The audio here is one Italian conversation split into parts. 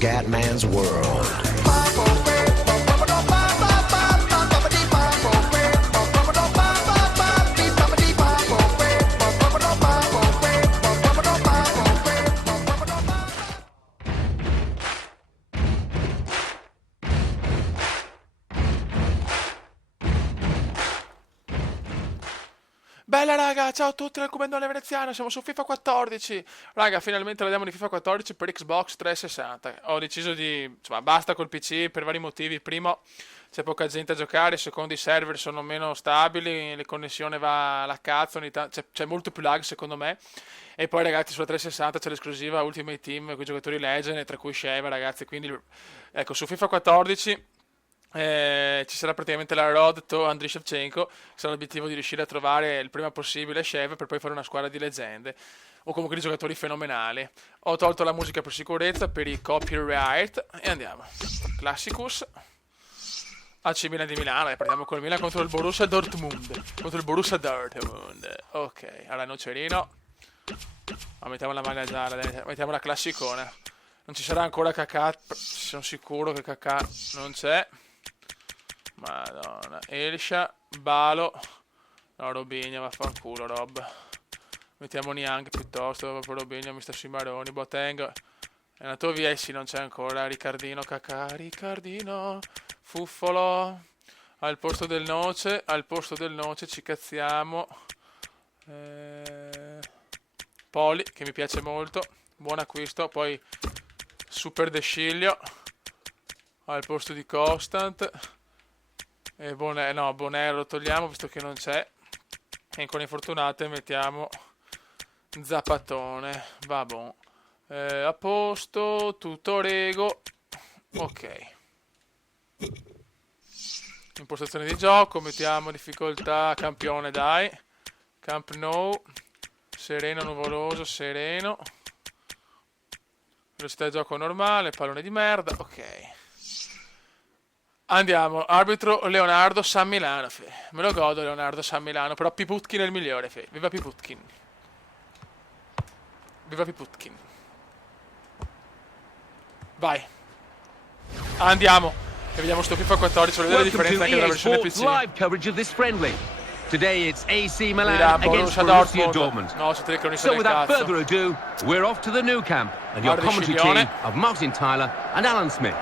Scatman's World. Bella raga, ciao a tutti dal Comandone Veneziano, siamo su FIFA 14. Raga, finalmente la demo di FIFA 14 per Xbox 360. Ho deciso di, insomma, basta col PC per vari motivi. Primo, c'è poca gente a giocare, secondo i server sono meno stabili, la connessione va alla cazzo, c'è molto più lag secondo me. E poi ragazzi sulla 360 c'è l'esclusiva Ultimate Team con i giocatori Legend, tra cui Sheva ragazzi, quindi ecco su FIFA 14 ci sarà praticamente la road to Andriy Shevchenko, che sarà l'obiettivo di riuscire a trovare il prima possibile Shev per poi fare una squadra di leggende o comunque di giocatori fenomenali. Ho tolto la musica per sicurezza, per i copyright e andiamo. Classicus AC Milan di Milano, e partiamo col Milan contro il Borussia Dortmund. Ok, allora nocerino. Ma mettiamo la maglia gialla, mettiamo la classicona. Non ci sarà ancora Kakà, sono sicuro che Kakà non c'è. Madonna, Elisha, Balo, no, Robinho, vaffanculo, Rob. Mettiamo Niang piuttosto, proprio Robinho mi sta sui maroni, Boateng è andato via, e sì, non c'è ancora, Ricardino, Kakà, Ricardino, Fuffolo, al posto del Noce ci cazziamo. Poli, che mi piace molto, buon acquisto, poi Super De Sciglio, al posto di Constant. E Bonero lo togliamo visto che non c'è. E con le fortunate mettiamo Zappatone. Vabbè. A posto, tutto rego. Ok. Impostazione di gioco, mettiamo difficoltà campione, dai. Camp Nou. Sereno, nuvoloso, sereno. Velocità di gioco normale, pallone di merda. Ok. Andiamo, arbitro Leonardo San Milano, me lo godo Leonardo San Milano, però Piputkin è il migliore, viva Piputkin. Viva Piputkin. Vai. Andiamo, e vediamo sto FIFA 14, voglio vedere la differenza anche della versione PC. Live coverage of this friendly. Today it's AC Milan Milan, against Borussia Borussia Dortmund. Dortmund. No, siete le croniste So del without cazzo. further ado, we're off to the new camp and your Guarda commentary Sciglione. team of Martin Tyler and Alan Smith.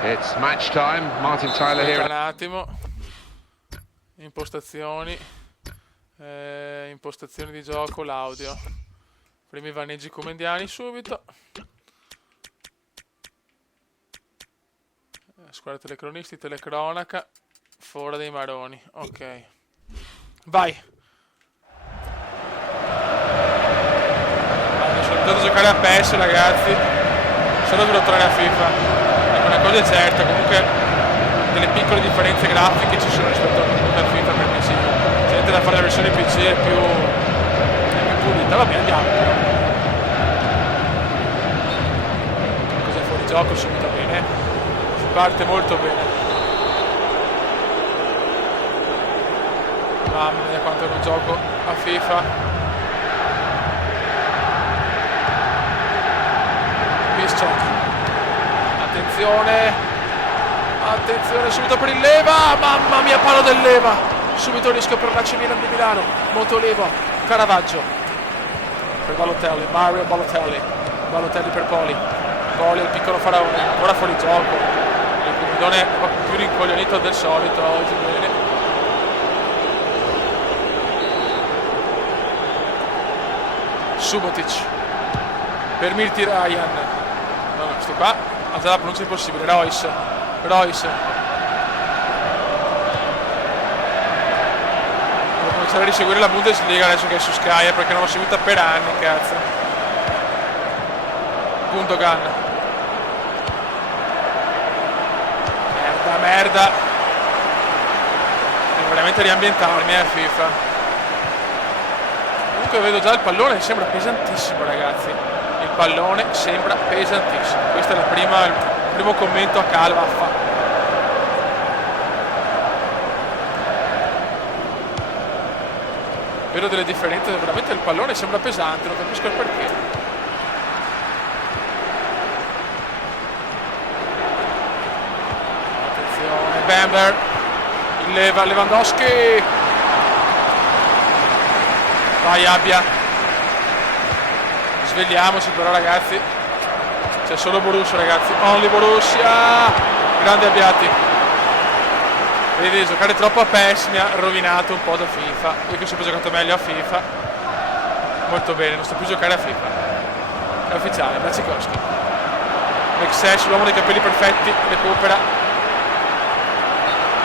It's match time. Martin Tyler Aspetta here. un attimo. Impostazioni. Impostazioni di gioco, l'audio. Primi vaneggi comendiani subito. Squadra telecronisti, telecronaca. Fora dei maroni. Ok. Vai. Sono abituato a giocare a PES ragazzi. Sono duro tornare a FIFA. Una cosa è certa, comunque delle piccole differenze grafiche ci sono rispetto a FIFA per PC. C'è gente da fare la versione PC è più pulita. Vabbè, andiamo. Cos'è fuori gioco subito bene? Si parte molto bene. Mamma mia quanto non gioco a FIFA. Peace check. Attenzione subito per il leva, mamma mia palo del leva, subito rischio per l'AC Milan di Milano, Motolevo, Caravaggio, per Balotelli, Mario Balotelli per Poli, il piccolo faraone, ancora fuori gioco, il Comandone è più rincoglionito del solito oggi, bene. Subotic, per Mirti Ryan, no, sto qua, ha già la pronuncia impossibile, Royce. Devo cominciare a riseguire la Bundesliga adesso che è su Sky, perché non l'ho seguita per anni, cazzo. Gundogan. Merda. Devo veramente riambientarmi a FIFA. Comunque vedo già il pallone, sembra pesantissimo ragazzi. Il pallone sembra pesantissimo. Questo è il primo commento a calma. Vedo delle differenze, veramente il pallone sembra pesante, non capisco il perché. Bamber, il Lewandowski, vai Abbia, svegliamoci però ragazzi, c'è solo Borussia ragazzi, only Borussia, grande Abbiati. Vedi, giocare troppo a PES mi ha rovinato un po' da FIFA, io che ho sempre giocato meglio a FIFA, molto bene, non sto più a giocare a FIFA, è ufficiale, Bacikowski, Mexes, l'uomo dei capelli perfetti, recupera,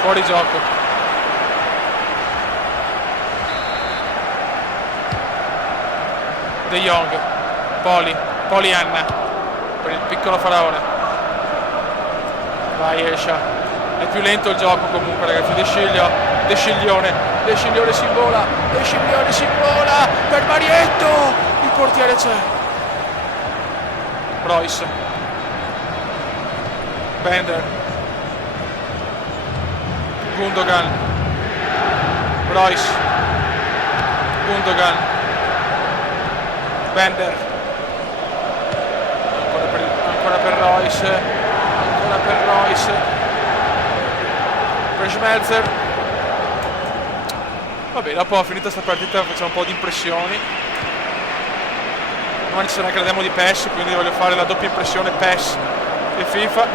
fuori gioco, De Jong, Poli Anna, per il piccolo faraone, vai Escia. È più lento il gioco comunque ragazzi. De Sciglione si vola, per Marietto, il portiere c'è, Royce, Bender, Gundogan, Royce, Gundogan, Bender, ancora per Royce, Schmelzer. Vabbè, dopo finita sta partita facciamo un po' di impressioni. Domani ci sarà anche la demo di PES, quindi voglio fare la doppia impressione PES e FIFA,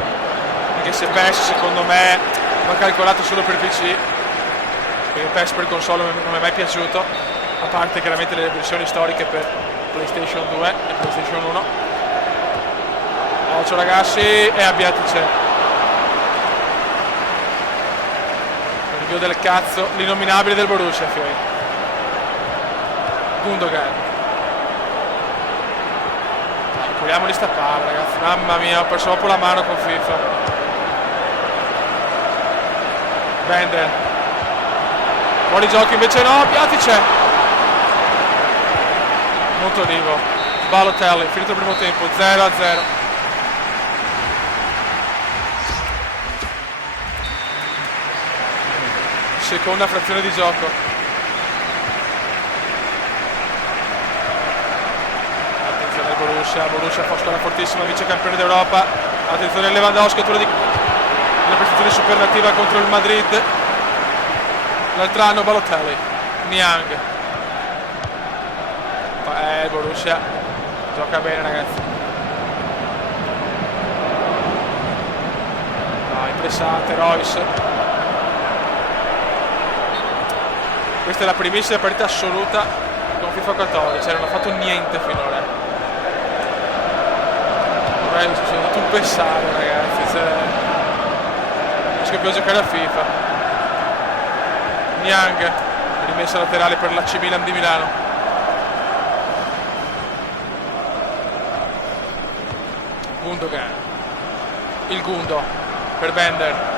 anche se PES secondo me va calcolato solo per PC, perché PES per console non mi è mai piaciuto, a parte chiaramente le versioni storiche per PlayStation 2 e PlayStation 1. Ciao ragazzi, e Abbiati c'è. Del cazzo, l'innominabile del Borussia, Fiori. Gundogan. Curiamoli sta palla, ragazzi. Mamma mia, ho perso proprio la mano con FIFA. Bender. Fuori gioco invece no, Piatti c'è. Montolivo. Balotelli, finito il primo tempo, 0-0. Seconda frazione di gioco. Attenzione al Borussia fa squadra fortissima, vice campione d'Europa. Attenzione al Lewandowski, una prestazione superlativa contro il Madrid. L'altro anno Balotelli, Niang. Il Borussia gioca bene ragazzi. Dai, pressate, Royce. Questa è la primissima partita assoluta con FIFA 14, non ho fatto niente finora. Ormai sono stato un pessare ragazzi, non riesco più a giocare a FIFA. Niang, rimessa laterale per l'AC Milan di Milano. Gundogan, il Gundo per Bender.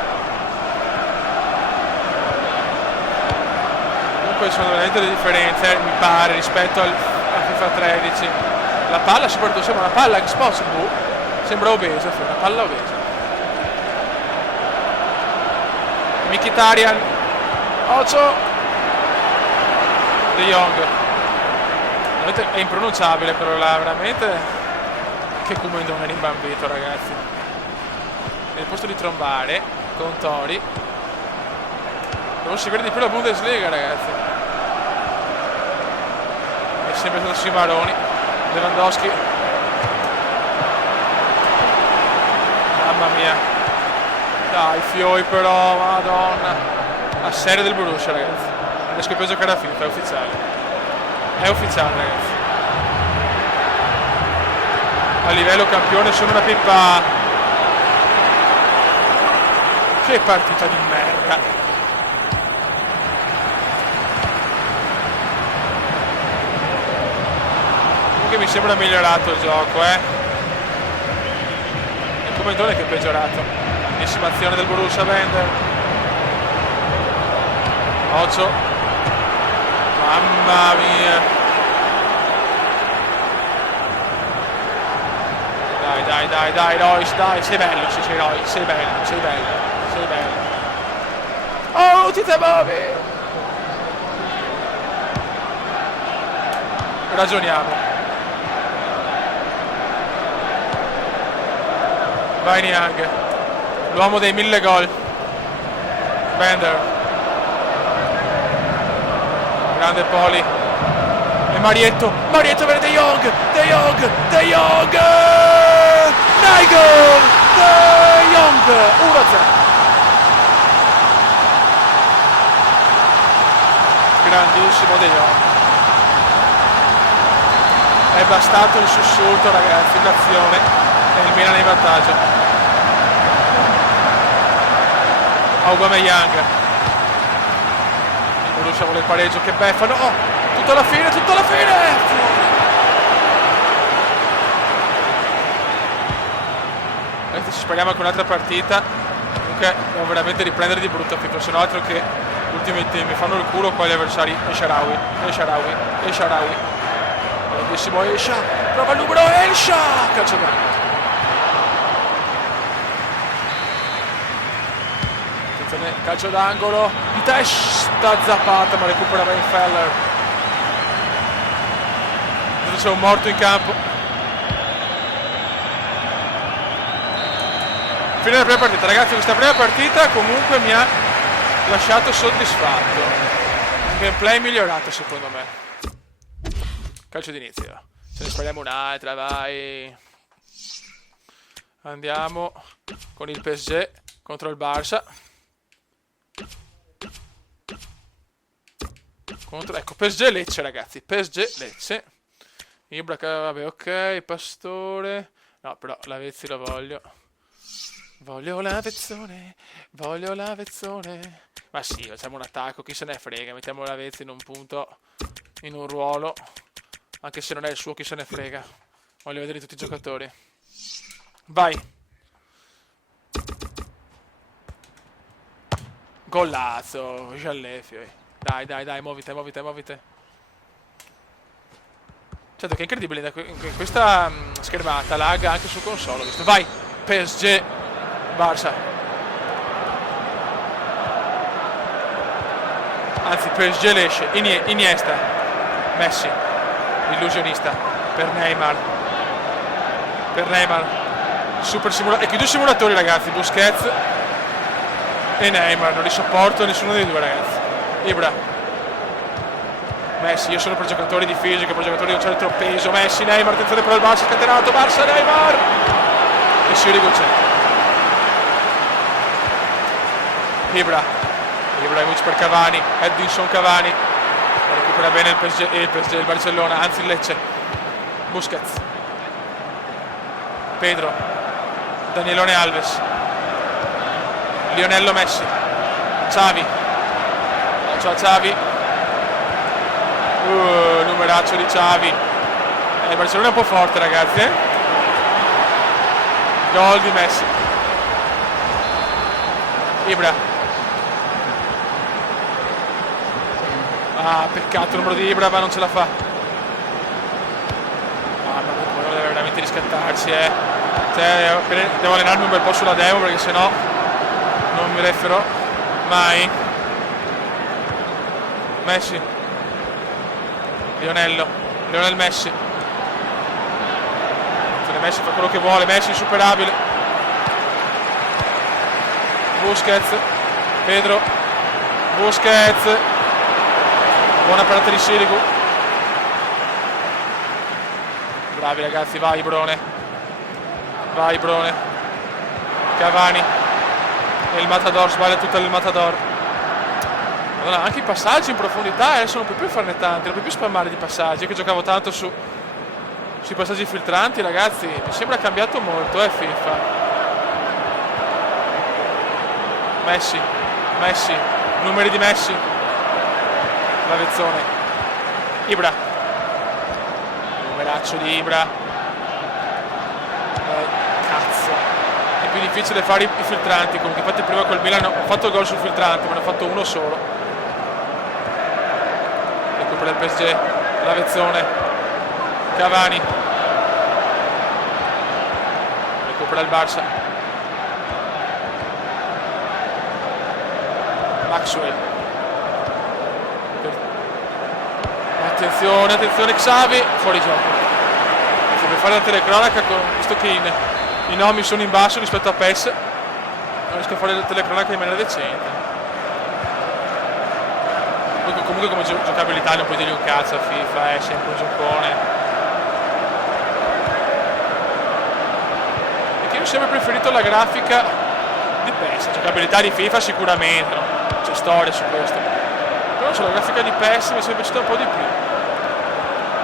Sono veramente le differenze, mi pare, rispetto a FIFA 13. La palla soprattutto sembra una palla Xbox, sembra obesa, una palla obesa. Mkhitaryan, Ocho, De Jong. È impronunciabile però là, veramente. Che Kumendone è rimbambito ragazzi. Nel posto di trombare con Tori. Devo seguire di più la Bundesliga ragazzi. È sempre stato Simaroni. Lewandowski. Mamma mia. Dai Fioi però, madonna. La serie del Borussia ragazzi. Non riesco più a giocare a FIFA, è ufficiale. È ufficiale ragazzi. A livello campione sono una pippa. Che partita di merda. Che mi sembra migliorato il gioco, il commentone che è peggiorato. Grandissima azione del Borussia, Bender. Ocho. Mamma mia. Dai, Royce, dai, sei bello, Royce, sei bello. Oh, ti muovi. Ragioniamo. Vai Niang, l'uomo dei 1000 gol. Bender, grande Poli, e Marietto vede De Jong, Nigel De Jong, 1-0. Grandissimo De Jong. È bastato un sussulto, ragazzi, l'azione e il Milan è in vantaggio. Aubameyang, Borussia vuole il pareggio, che beffa, no, tutta la fine, adesso ci speriamo anche un'altra partita. Comunque devo veramente riprendere di brutto FIFA, se no altro che Ultimate mi fanno il culo qua gli avversari. E Shaarawy, grandissimo Esha, prova il numero Esha, calcio d'angolo. Attenzione, calcio d'angolo di testa, Zapata, ma recupera Reinfeller. C'è un morto in campo. Fine della prima partita, ragazzi. Questa prima partita comunque mi ha lasciato soddisfatto. Un gameplay migliorato secondo me. Calcio d'inizio. Ce ne spariamo un'altra, vai. Andiamo con il PSG contro il Barça. Ecco, PSG Lecce, ragazzi. PSG Lecce. Ibra, vabbè, ok. Pastore. No, però Lavezzi lo voglio. Voglio Lavezzone. Ma sì, facciamo un attacco, chi se ne frega. Mettiamo Lavezzi in un punto, in un ruolo. Anche se non è il suo, chi se ne frega. Voglio vedere tutti i giocatori. Vai. Golazzo, Giallefio. Dai, muovite. Certo che è incredibile, in questa schermata lag anche su console. Vai, PSG, Barça. Anzi, PSG Lecce, Iniesta, Messi, illusionista, per Neymar. Super simulatori, ecco i due simulatori, ragazzi, Busquets e Neymar, non li sopporto nessuno dei due, ragazzi. Ibra. Messi, io sono per giocatori di fisica, per giocatori di un certo peso. Messi, Neymar, attenzione per il Barça, scatenato, Barça, Neymar e Sirigu c'è. Ibrahimovic per Cavani, Edinson Cavani, recupera bene il Barcellona, anzi il Lecce. Busquets, Pedro, Danielone Alves, Lionello Messi, Xavi, ciao Xavi. Numeraccio di Xavi. Il Barcellona è un po' forte, ragazzi, Gol di Messi. Ibra. Peccato il numero di Ibra, ma non ce la fa. Ma deve veramente riscattarsi, Cioè, devo allenarmi un bel po' sulla demo, perché sennò non mi referò mai. Messi, Lionel Messi. Messi fa quello che vuole, Messi insuperabile. Busquets, Pedro, Busquets, buona parata di Sirigu. Bravi ragazzi, vai Brone, Cavani e il Matador, sbaglia tutto il Matador. Allora, anche i passaggi in profondità adesso non puoi più farne tanti, non puoi più spammare di passaggi. Io che giocavo tanto sui passaggi filtranti, ragazzi, mi sembra cambiato molto, FIFA. Messi, numeri di Messi, Lavezzone, Ibra, numeraccio di Ibra. Cazzo, è più difficile fare i filtranti. Comunque, infatti prima col Milan ho fatto il gol sul filtrante, ma ne ho fatto uno solo. Del PSG, Lavezzone, Cavani, recupera il Barça, Maxwell, attenzione Xavi, fuori gioco. Per fare la telecronaca, visto che i nomi sono in basso rispetto a PES, non riesco a fare la telecronaca in maniera decente. Comunque come giocabilità non puoi dirgli un cazzo a FIFA, è sempre un giocone. Perché io ho sempre preferito la grafica di PES, la giocabilità di FIFA sicuramente, no? C'è storia su questo. Però sulla grafica di PES mi è sempre piaciuta un po' di più.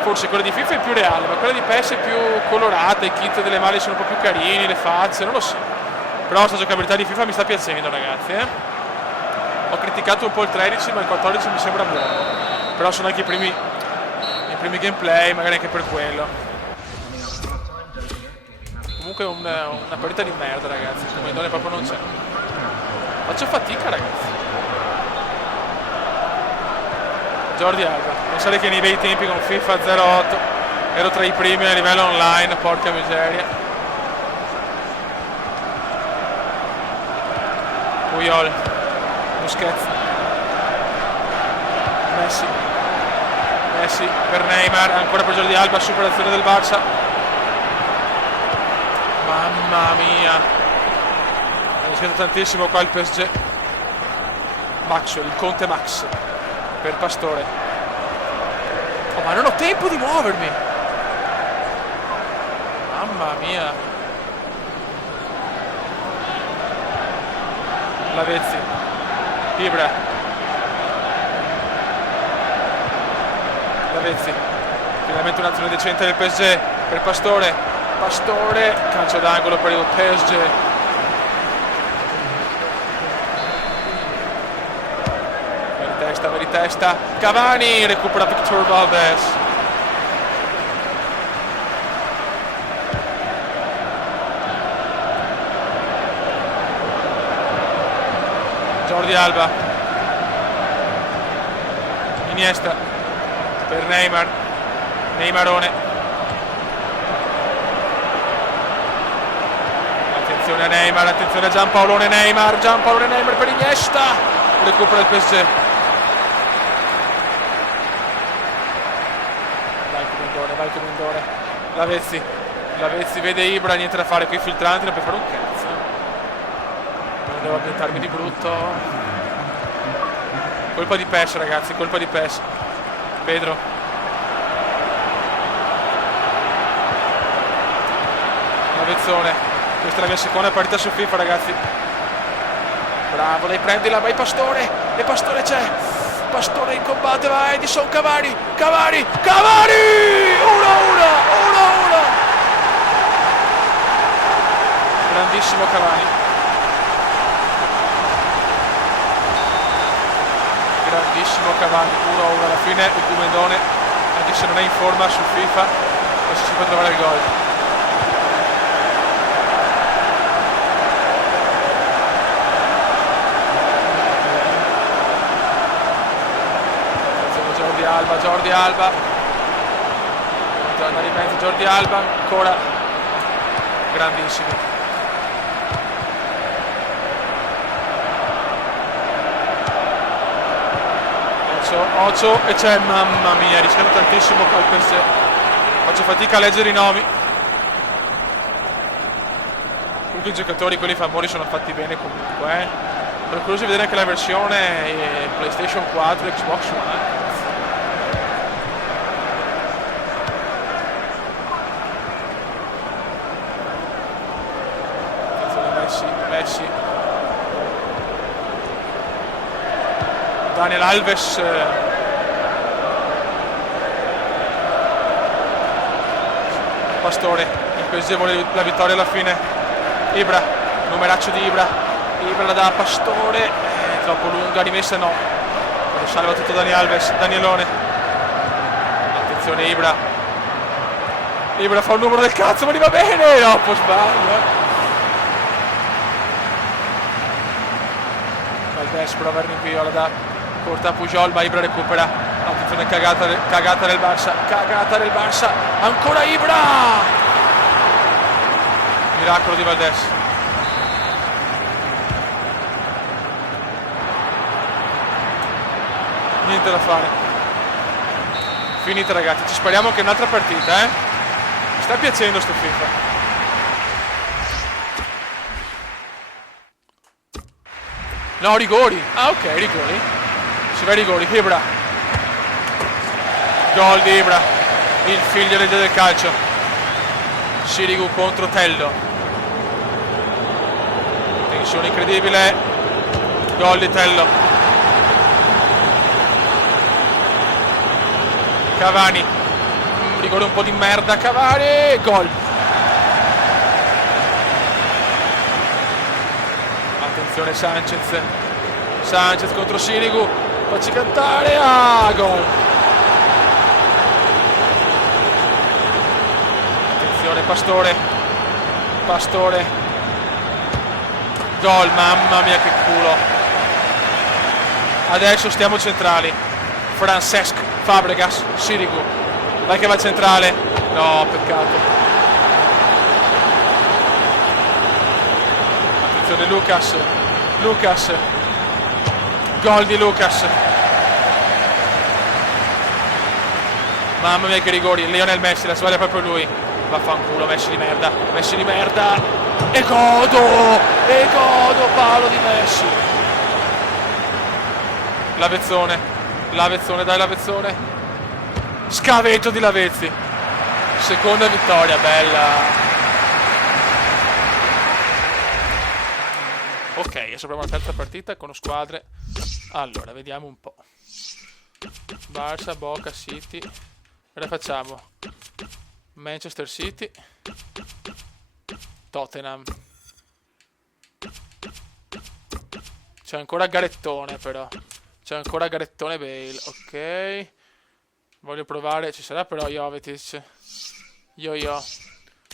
Forse quella di FIFA è più reale, ma quella di PES è più colorata, i kit delle maglie sono un po' più carini, le facce, non lo so. Però questa giocabilità di FIFA mi sta piacendo, ragazzi, Ho criticato un po' il 13, ma il 14 mi sembra buono. Però sono anche i primi gameplay, magari anche per quello. Comunque una partita di merda, ragazzi. Il Comendone proprio non c'è. Faccio fatica, ragazzi. Jordi Alba. Pensare che nei bei tempi con FIFA 08 ero tra i primi a livello online, porca miseria. Puyol. Busquets. Messi per Neymar, ancora per Jordi Alba, superazione del Barça. Mamma mia, ha rischiato tantissimo qua il PSG. Maxwell, il Conte Max per Pastore. Oh, ma non ho tempo di muovermi. Mamma mia. Lavezzi, Ibra, Lavezzi, finalmente un'azione decente del PSG per Pastore, calcio d'angolo per il PSG. Veri testa, Cavani recupera Victor Valdez. Jordi Alba, Iniesta per Neymar, Neymarone. Attenzione a Neymar, attenzione a Giampaolone Neymar per Iniesta, recupera il PSG. Vai Comendone, Lavezzi vede Ibra, niente da fare, qui filtranti non per fare un cazzo. Non devo ambientarmi di brutto. Colpa di PES, ragazzi, colpa di PES. Pedro. Lavezzone. Questa è la mia seconda partita su FIFA, ragazzi. Bravo, lei prendila, vai Pastore. E Pastore c'è. Pastore in combatte, va Edison, Cavani. 1-1. Grandissimo Cavani. Grandissimo Cavani, 1-1 alla fine. Il Comendone, anche se non è in forma su FIFA, adesso si può trovare il gol. Jordi Alba. Andare in mezzo Jordi Alba, ancora grandissimo. Ocio e c'è, mamma mia, rischiato tantissimo qua il PSG. Faccio fatica a leggere i nomi. Comunque i giocatori, quelli famosi, sono fatti bene comunque, Sono curioso di vedere anche la versione PlayStation 4 e Xbox One. Messi. Daniel Alves. Pastore, il PSG vuole la vittoria alla fine. Ibra, numeraccio di Ibra la dà a Pastore, troppo lunga, rimessa no. Lo salva tutto Danielone. Attenzione Ibra fa un numero del cazzo, ma gli va bene, no, poi sbaglio. Valdez prova il rinvio, la dà corta a Pujol, ma Ibra recupera. Attenzione, cagata del Barça, ancora Ibra! Miracolo di Valdez. Niente da fare. Finita, ragazzi, ci spariamo che è un'altra partita, Mi sta piacendo sto FIFA. No, rigori. Ah, ok, rigori. Si va ai rigori. Ibra. Gol di Ibra, il figlio del dio del calcio. Sirigu contro Tello. Tensione incredibile. Gol di Tello. Cavani. Rigore un po' di merda. Cavani. Gol. Attenzione Sanchez. Sanchez contro Sirigu. Facci cantare. Ah, gol. Attenzione Pastore. Pastore. Gol, mamma mia che culo. Adesso stiamo centrali. Francesc Fabregas, Sirigu. Vai che va centrale. No, peccato. Attenzione Lucas. Lucas. Gol di Lucas. Mamma mia che rigori. Lionel Messi, la sbaglia proprio lui. Vaffanculo, Messi di merda. Messi di merda. E godo. E godo, palo di Messi. Lavezzone. Lavezzone, dai Lavezzone. Scavetto di Lavezzi. Seconda vittoria, bella. Ok, adesso apriamo la terza partita con squadre. Allora, vediamo un po'. Barça, Boca, City. Ora facciamo Manchester City, Tottenham. C'è ancora Garettone però. C'è ancora Garettone Bale. Ok. Voglio provare. Ci sarà però Jovetic. Yo-yo.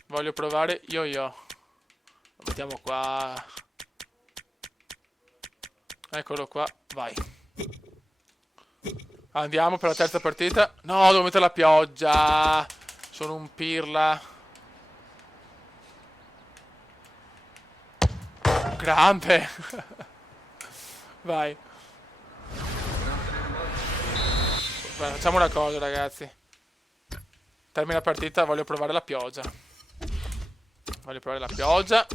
Voglio provare Yo-yo. Lo mettiamo qua. Eccolo qua. Vai. Andiamo per la terza partita. No, devo mettere la pioggia. Sono un pirla. Grande. Vai. Beh, facciamo una cosa, ragazzi. Termina la partita, voglio provare la pioggia. Voglio provare la pioggia.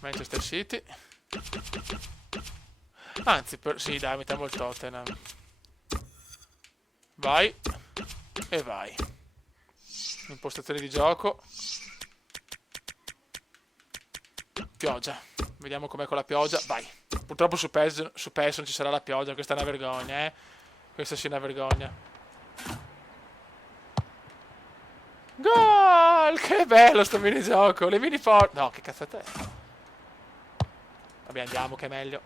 Manchester City. Anzi, sì, dai, mettiamo il Tottenham. Vai. E vai. Impostazione di gioco. Pioggia. Vediamo com'è con la pioggia. Vai. Purtroppo su PES non ci sarà la pioggia. Questa è una vergogna, eh. Questa sì è una vergogna. Gol! Che bello sto minigioco. Le mini porte. No, che cazzata è? Vabbè, andiamo che è meglio.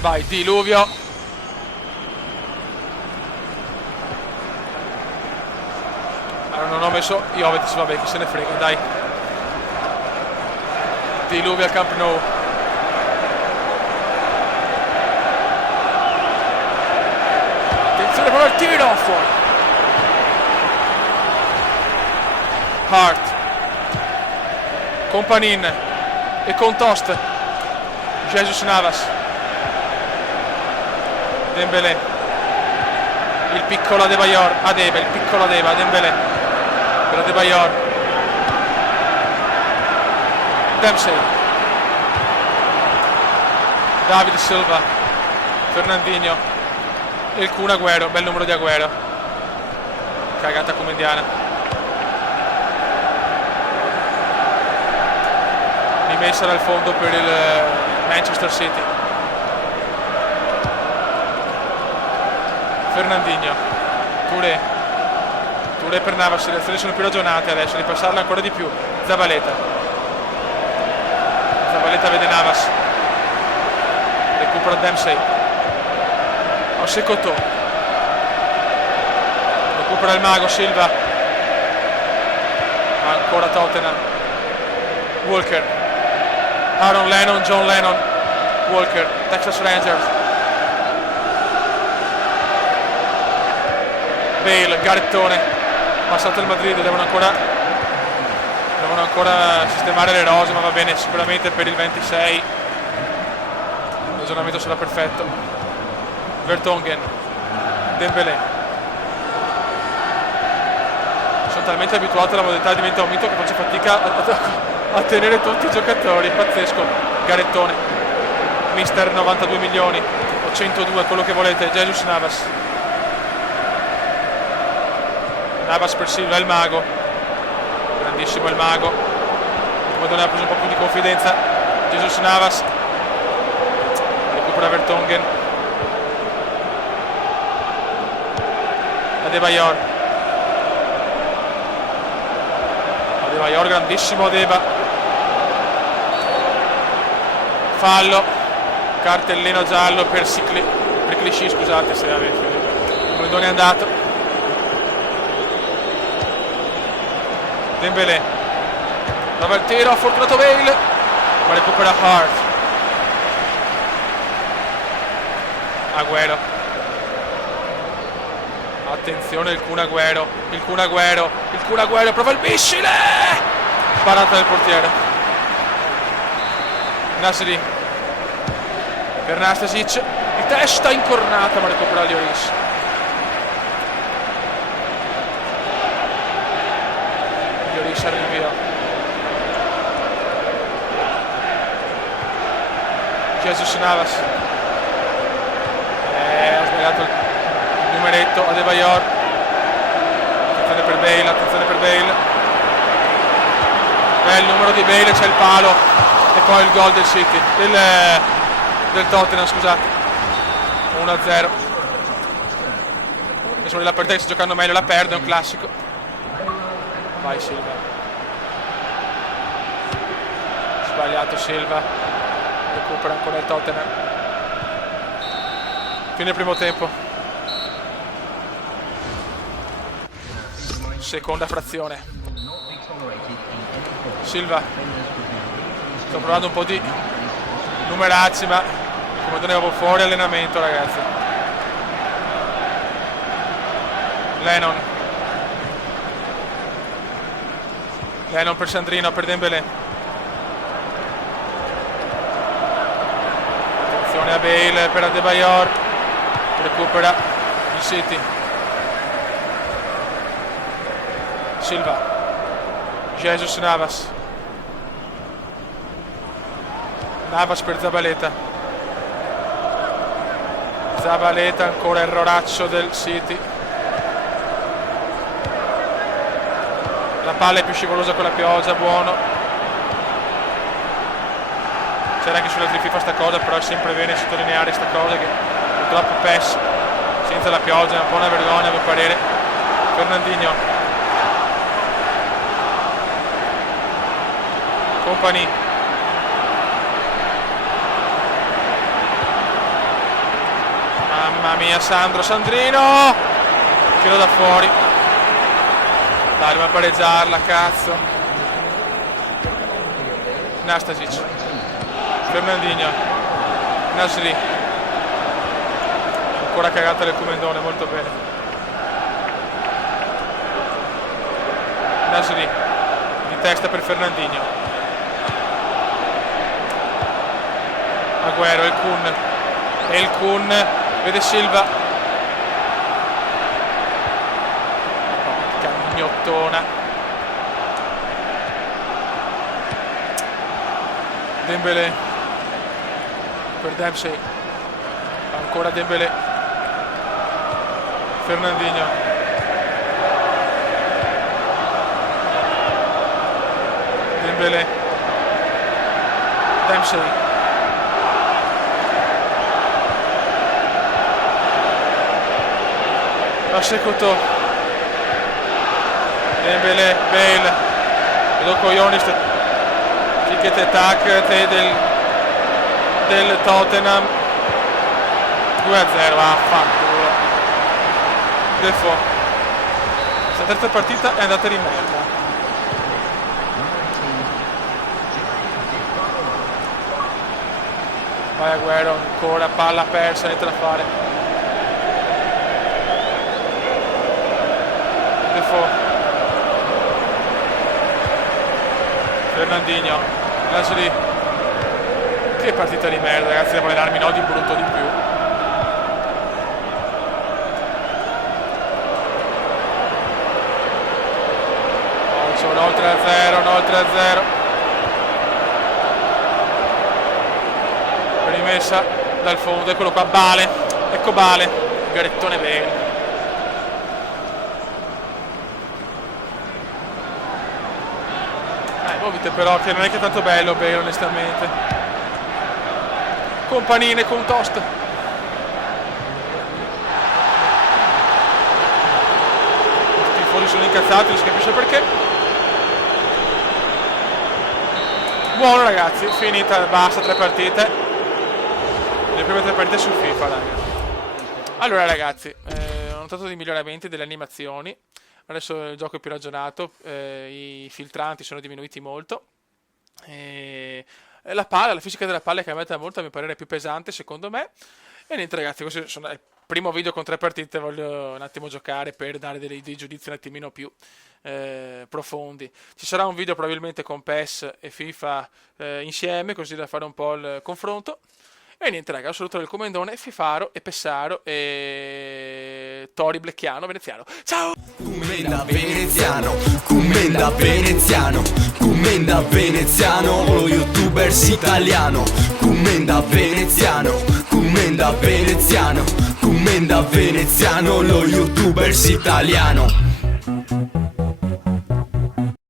Vai, diluvio. Allora non ho messo Jovetic, vabbè, chi se ne frega, dai. Diluvio al Camp Nou. Attenzione proprio al tiro, fuori. Hart. Con Panin. E con Tost. Jesus Navas. Dembélé. Il piccolo Adebayor. Adeba, il piccolo Adeba. Dembélé. Per Adebayor. Dempsey. David Silva. Fernandinho. E il Kun Agüero. Bel numero di Agüero. Cagata come indiana. Rimessa dal fondo per il Manchester City. Fernandinho. Touré per Navas. Le azioni sono più ragionate adesso. Di passarla ancora di più. Zabaleta. Zabaleta vede Navas. Recupera Dempsey. Sekoto. Recupera il mago Silva. Ancora Tottenham. Walker. Aaron Lennon, John Lennon. Walker. Texas Rangers. Bale, Garettone. Passato il Madrid, devono ancora sistemare le rose, ma va bene sicuramente per il 26. Il ragionamento sarà perfetto. Vertonghen. Dembélé. Sono talmente abituato alla modalità diventa un mito che faccio fatica a tenere tutti i giocatori. Pazzesco. Garettone. Mister 92 milioni. o 102, quello che volete. Jesus Navas. Navas per Silva, il mago. Grandissimo il mago. Il Comandone ha preso un po' più di confidenza. Jesus Navas. Recupera Vertonghen. Adebayor. Adebayor, grandissimo Adeba. Fallo. Cartellino giallo per Clichy, scusate se avete. Il Comandone è andato. Dembélé. Prova il tiro, fortunato Bale. Ma recupera Hart. Agüero. Attenzione il Kun Agüero. Il Kun Agüero, prova il missile. Parata del portiere. Nasri. Per Nastasic. Di testa incornata, ma recupera Lloris. Lloris al rinvio. Jesus Navas. Ha sbagliato il numeretto. Adebayor. Attenzione per Bale. Il numero di Bale, c'è il palo. E poi il gol del City. Del Tottenham, scusate. 1-0. Nessuno della partita che sta giocando meglio la perde, è un classico. Vai Silva. Sbagliato Silva. Recupera ancora il Tottenham. Fine primo tempo. Seconda frazione. Silva. Sto provando un po' di numeracci, ma come tenevo fuori allenamento, ragazzi. Lennon per Sandrino, per Dembélé. Attenzione a Bale per Adebayor. Recupera il City. Silva. Jesus Navas. Navas per Zabaleta. Zabaleta, ancora erroraccio del City. La palla è più scivolosa con la pioggia, buono. C'era anche sulle altri FIFA sta cosa, però è sempre bene sottolineare sta cosa che purtroppo PES senza la pioggia è un po' una vergogna a mio parere. Fernandinho. Company. Mamma mia, Sandrino. Tiro da fuori. Dai, dobbiamo pareggiarla, cazzo. Nastasic. Fernandinho. Nasri. Ancora cagata del Comandone, molto bene. Nasri. Di testa per Fernandinho. Agüero, il Kun. Vede Silva. Cagnottona. Dembélé per Dempsey. Ancora Dembélé. Fernandinho. Dembélé. Dempsey. Secoto. Dembélé, Bale. Vedo coglioni ticket e tac del Tottenham. 2-0, vaffanculo. Default. Questa terza partita è andata di merda. Vai Agüero, ancora palla persa, niente da fare. Fernandinho. Nasri. Che partita di merda, ragazzi, devo allenarmi no di brutto di più. Sono oltre a 0. Rimessa dal fondo. Eccolo qua, Bale, ecco Bale, garettone Bale. Vomite però, che non è che è tanto bello Bale, onestamente. Con panine, con toast. I tifosi sono incazzati, non si capisce perché. Buono ragazzi, finita, basta, 3 partite. Le prime 3 partite su FIFA, raga. Allora ragazzi, ho notato dei miglioramenti delle animazioni. Adesso il gioco è più ragionato, i filtranti sono diminuiti molto. La palla, la fisica della palla è cambiata molto, a mio parere è più pesante secondo me. E niente ragazzi, questo è il primo video con 3 partite, voglio un attimo giocare per dare dei giudizi un attimino più profondi. Ci sarà un video probabilmente con PES e FIFA insieme, così da fare un po' il confronto. E niente raga, un saluto del Comendone, Fifaro e Pessaro e Tori Blecchiano Veneziano. Ciao! Commenda veneziano, commenda veneziano, commenda veneziano, lo youtubers italiano. Commenda veneziano, commenda veneziano, commenda veneziano, lo youtubers italiano.